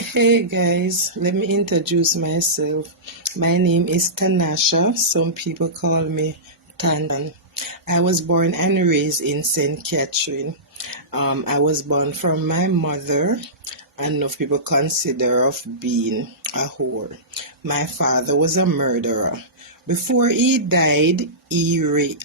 Hey guys, let me introduce myself. My name is Tanasha. Some people call me Tan. I was born and raised in St. Catherine. I was born from my mother, and enough people consider of being a whore. My father was a murderer. Before he died, he raped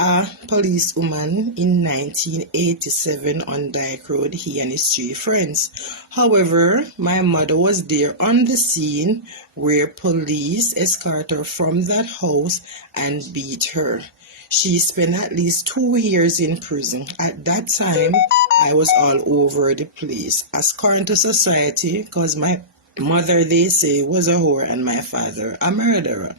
a policewoman in 1987 on Dyke Road, he and his three friends. However, my mother was there on the scene where police escorted her from that house and beat her. She spent at least 2 years in prison. At that time, I was all over the place. As current to society, because my mother, they say, was a whore and my father a murderer.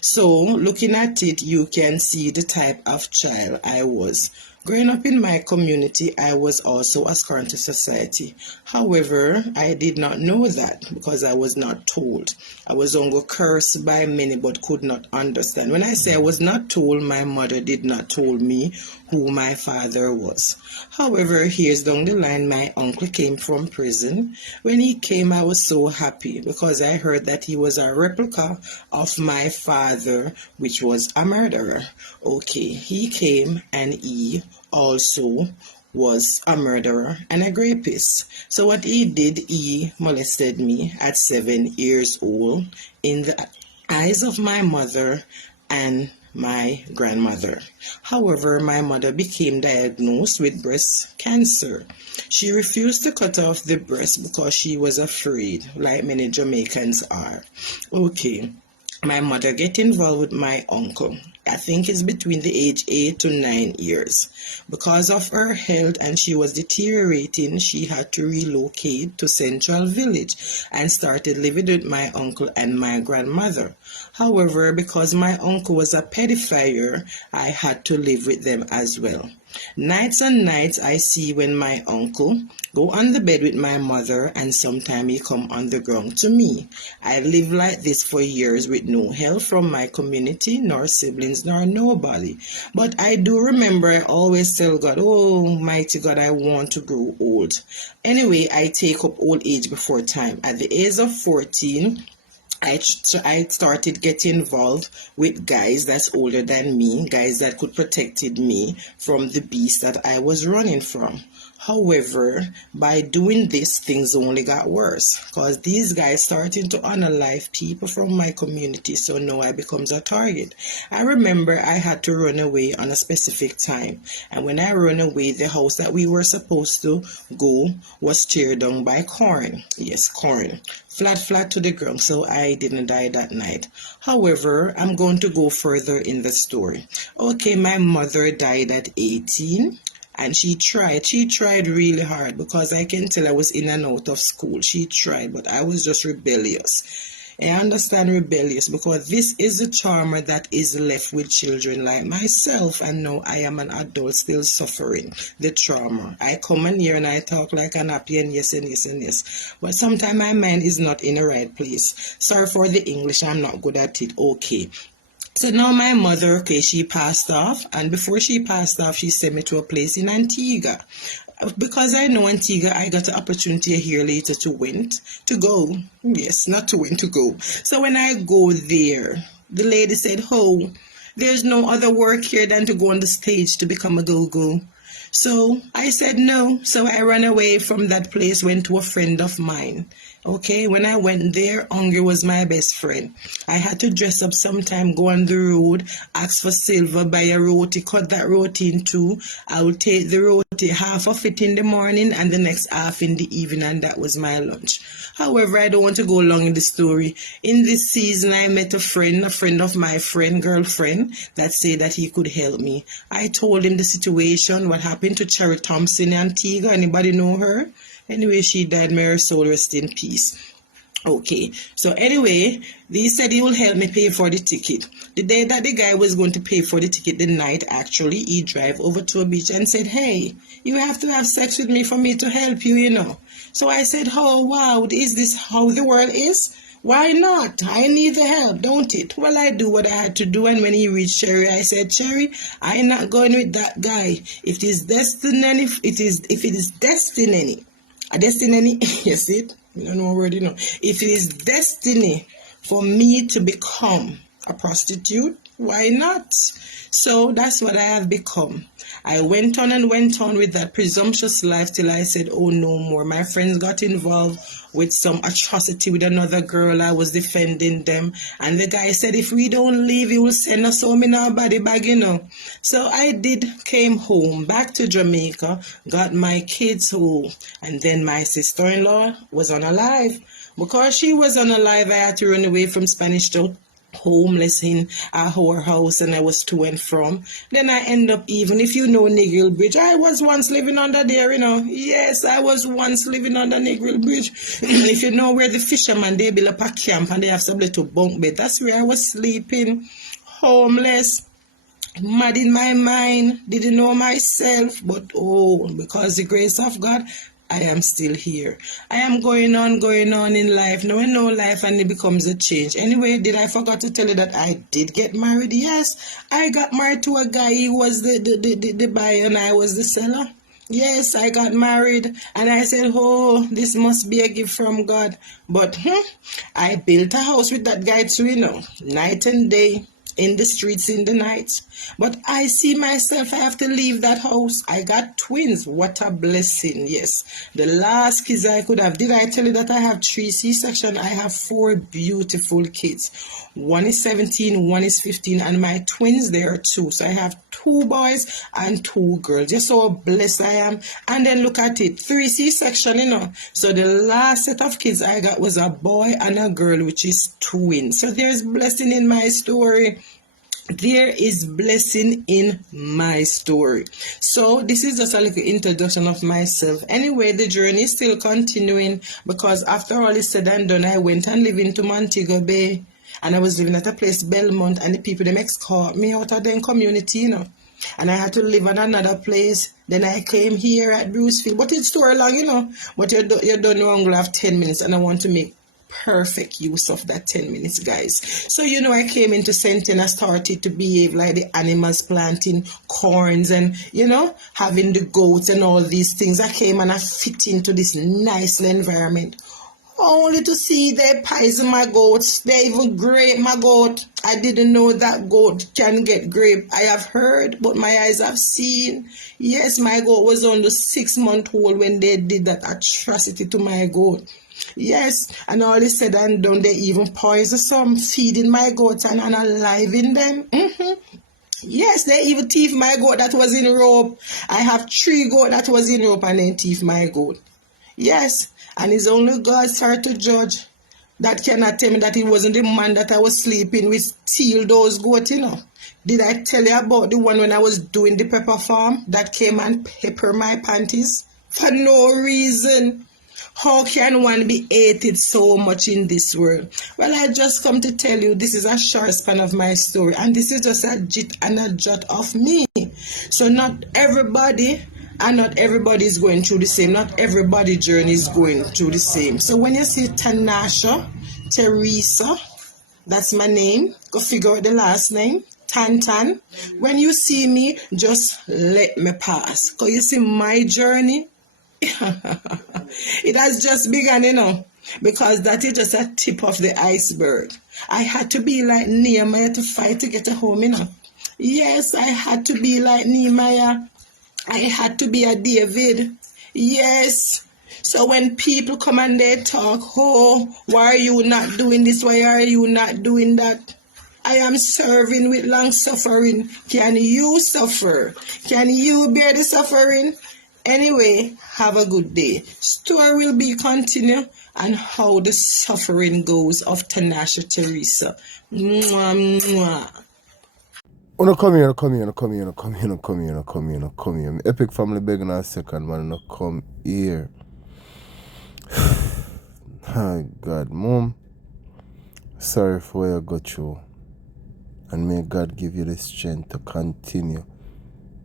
So looking at it, you can see the type of child I was. Growing up in my community, I was also a scorn to society. However, I did not know that because I was not told. I was only cursed by many but could not understand. When I say I was not told, my mother did not tell me who my father was. However, here's down the line, my uncle came from prison. When he came, I was so happy because I heard that he was a replica of my father, which was a murderer. Okay, he came and he also was a murderer and a rapist. So what he did, he molested me at 7 years old in the eyes of my mother and my grandmother. However, my mother became diagnosed with breast cancer. She refused to cut off the breast because she was afraid, like many Jamaicans are. Okay, my mother get involved with my uncle. I think it's between the age 8 to 9 years. Because of her health and she was deteriorating, she had to relocate to Central Village and started living with my uncle and my grandmother. However, because my uncle was a pedophile, I had to live with them as well. Nights and nights I see when my uncle go on the bed with my mother and sometimes he come on the ground to me. I lived like this for years with no help from my community, nor siblings, nor nobody. But I do remember I always tell God, oh mighty God, I want to grow old. Anyway, I take up old age before time. At the age of 14, I started getting involved with guys that's older than me, guys that could protected me from the beast that I was running from. However, by doing this, things only got worse because these guys started to unalive people from my community, so now I becomes a target. I remember I had to run away on a specific time, and when I run away, the house that we were supposed to go was teared down by corn. Yes, corn. Flat to the ground, so I didn't die that night. However, I'm going to go further in the story. Okay, my mother died at 18. And she tried really hard because I can tell I was in and out of school. She tried, but I was just rebellious. I understand rebellious because this is the trauma that is left with children like myself, and now I am an adult still suffering the trauma. I come in here and I talk like an happy and yes and yes and yes, but sometimes my mind is not in the right place. Sorry for the English, I'm not good at it. Okay. So now my mother, okay, she passed off, and before she passed off, she sent me to a place in Antigua. Because I know Antigua, I got the opportunity a year later to go. Yes, not to win, to go. So when I go there, the lady said, oh, there's no other work here than to go on the stage to become a go-go. So I said no. So I ran away from that place, went to a friend of mine. Okay, when I went there, Hunger was my best friend. I had to dress up sometime, go on the road, ask for silver, buy a roti, cut that roti in two. I would take the roti, half of it in the morning and the next half in the evening, and that was my lunch. However, I don't want to go long in the story. In this season, I met a friend of my girlfriend, that said that he could help me. I told him the situation, what happened to Cherry Thompson in Antigua. Anybody know her? Anyway, she died. May her soul rest in peace. Okay, so anyway, he said he will help me pay for the ticket. The day that the guy was going to pay for the ticket, the night actually, he drive over to a beach and said, hey, you have to have sex with me for me to help you, you know. So I said, oh, wow, is this how the world is? Why not? I need the help, don't it? Well, I do what I had to do, and when he reached Cherry, I said, Cherry, I'm not going with that guy. If it is destiny, A destiny, you see it? You don't know a word, you know. If it is destiny for me to become a prostitute, why not? So that's what I have become. I went on and went on with that presumptuous life till I said, oh, no more. My friends got involved with some atrocity with another girl. I was defending them. And the guy said, if we don't leave, he will send us home in our body bag, you know. So I did, came home, back to Jamaica, got my kids home. And then my sister-in-law was unalive. Because she was unalive, I had to run away from Spanish Town, homeless in a whorehouse, and I was to and from. Then I end up, even if you know Negril Bridge, I was once living under there, you know. Yes, I was once living under Negril Bridge. If you know where the fishermen, they build up a camp and they have some little bunk bed, that's where I was sleeping, homeless. Mad in my mind, didn't know myself, but oh, because the grace of God, I am still here. I am going on in life, knowing no life, and it becomes a change. Anyway, did I forget to tell you that I did get married? Yes, I got married to a guy. He was the buyer and I was the seller. Yes, I got married and I said, oh, this must be a gift from God. But I built a house with that guy too, you know, night and day, in the streets in the night. But I see myself, I have to leave that house. I got twins. What a blessing. Yes. The last kids I could have. Did I tell you that I have 3 C-section? I have 4 beautiful kids. One is 17, one is 15, and my twins, there are 2. So I have 2 boys and 2 girls. Just how blessed I am. And then look at it, 3 C-section, you know. So the last set of kids I got was a boy and a girl, which is twins. So there's blessing in my story. There is blessing in my story. So this is just a little introduction of myself. Anyway, the journey is still continuing, because after all is said and done, I went and lived into Montego Bay, and I was living at a place, Belmont, and the people, them escort me out of the community, you know. And I had to live at another place. Then I came here at Brucefield. But it's too long, you know. But you don't know, I'm going to have 10 minutes, and I want to make perfect use of that 10 minutes, guys. So, you know, I came into St. and I started to behave like the animals, planting corns and, you know, having the goats and all these things. I came and I fit into this nice environment, only to see they poison my goats. They even grape my goat. I didn't know that goat can get grape. I have heard, but my eyes have seen. Yes, my goat was on the 6-month-old when they did that atrocity to my goat. Yes, and all is said and done, they even poison some, feeding my goats and unaliving them. Yes, they even thief my goat that was in rope. I have 3 goat that was in rope and then thief my goat. Yes, and it's only God, sir, to judge. That cannot tell me that it wasn't the man that I was sleeping with steal those goats, you know. Did I tell you about the one when I was doing the pepper farm that came and pepper my panties? For no reason. How can one be hated so much in this world? Well, I just come to tell you this is a short span of my story, and this is just a jit and a jot of me. So not everybody, and not everybody is going through the same. Not everybody's journey is going through the same. So when you see Tanasha, Teresa, that's my name. Go figure out the last name. Tan. When you see me, just let me pass. Because you see my journey, it has just begun, you know, because that is just a tip of the iceberg. I had to be like Nehemiah to fight to get a home, you know. Yes, I had to be like Nehemiah. I had to be a David. Yes. So when people come and they talk, oh, why are you not doing this? Why are you not doing that? I am serving with long suffering. Can you suffer? Can you bear the suffering? Anyway, have a good day. Story will be continue and how the suffering goes of Tanasha Teresa. Mwah, mwah. Wanna come here, come here, come here, come here, come here, come here, come here. Epic family begging a second, man, no come here. Oh God, Mom, sorry for what you got through. And may God give you the strength to continue,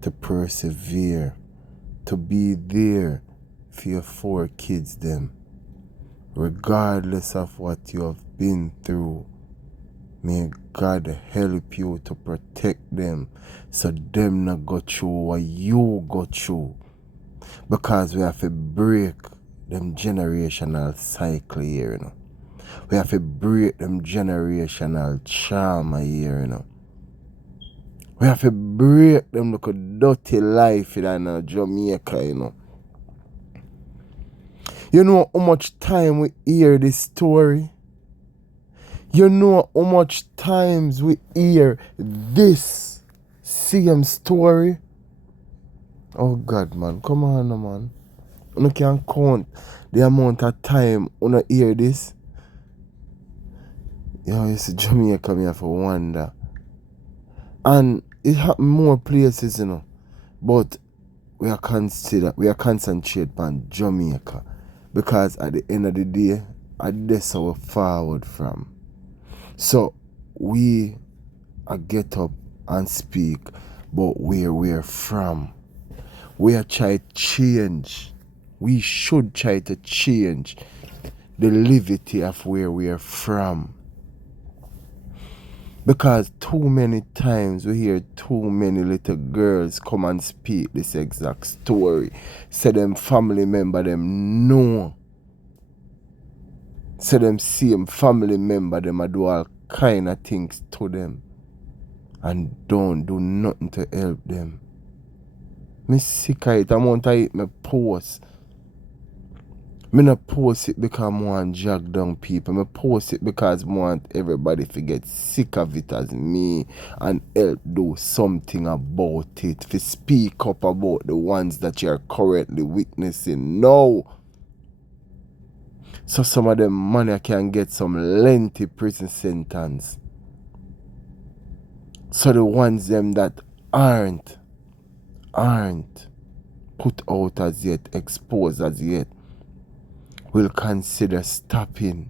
to persevere, to be there for your 4 kids them. Regardless of what you have been through, may God help you to protect them so them not go through what you go through. Because we have to break them generational cycle here, you know. We have to break them generational trauma here, you know. We have to break them look a dirty life in Jamaica, you know. You know how much time we hear this story? You know how much times we hear this same story? Oh God, man. Come on, man. You can't count the amount of time you hear this. Yo, it's Jamaica, me have to wonder. And it happen more places, you know. But we are concentrate on Jamaica. Because at the end of the day, that's how we forward from. So we get up and speak about where we're from. We are trying to change. We should try to change the levity of where we are from. Because too many times we hear too many little girls come and speak this exact story. Say them family member them know. Say them same family member them a do all kind of things to them. And don't do nothing to help them. Me sick of it. I want to eat my post. Me not post it because I want to drag down people. Me post it because I want everybody to get sick of it as me and help do something about it. To speak up about the ones that you are currently witnessing now. So some of them money can get some lengthy prison sentence. So the ones them that aren't put out as yet, exposed as yet, will consider stopping.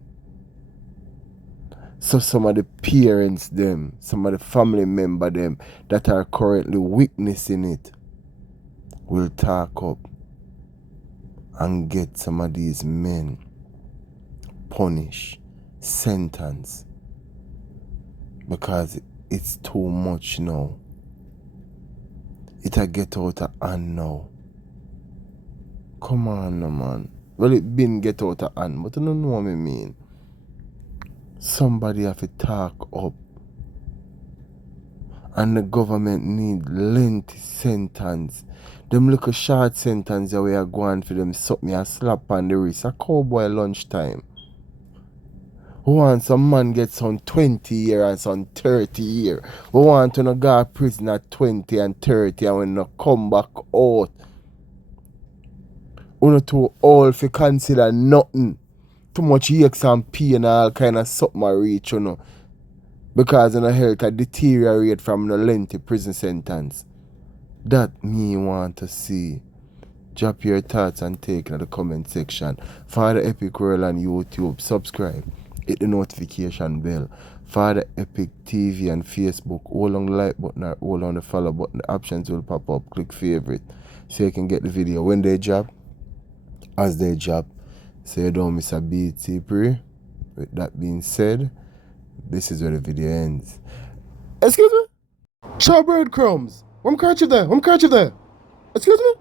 So some of the parents them, some of the family member them that are currently witnessing it will talk up and get some of these men punished, sentenced. Because it's too much now. It'll get out of hand now. Come on, no, man. Well, it been get out of hand, but you don't know what I mean. Somebody have to talk up. And the government need lengthy sentence. Them little short sentence that we are going for them suck me a slap on the wrist. A cowboy lunchtime. We want some man get some 20 years and some 30 years. We want to not go to prison at 20 and 30 and when not come back out. We not too old for consider nothing. Too much aches and pain and all kind of something I reach, you know. Because in the health I deteriorate from the lengthy prison sentence. That me want to see. Drop your thoughts and take in the comment section. Father Epic World on YouTube. Subscribe. Hit the notification bell. Father Epic TV and Facebook. Hold on the like button or hold on the follow button. The options will pop up. Click favorite so you can get the video when they drop. As they drop. So you don't miss a beat. Pray. With that being said, this is where the video ends. Excuse me? Chow breadcrumbs. I'm catching there. Excuse me?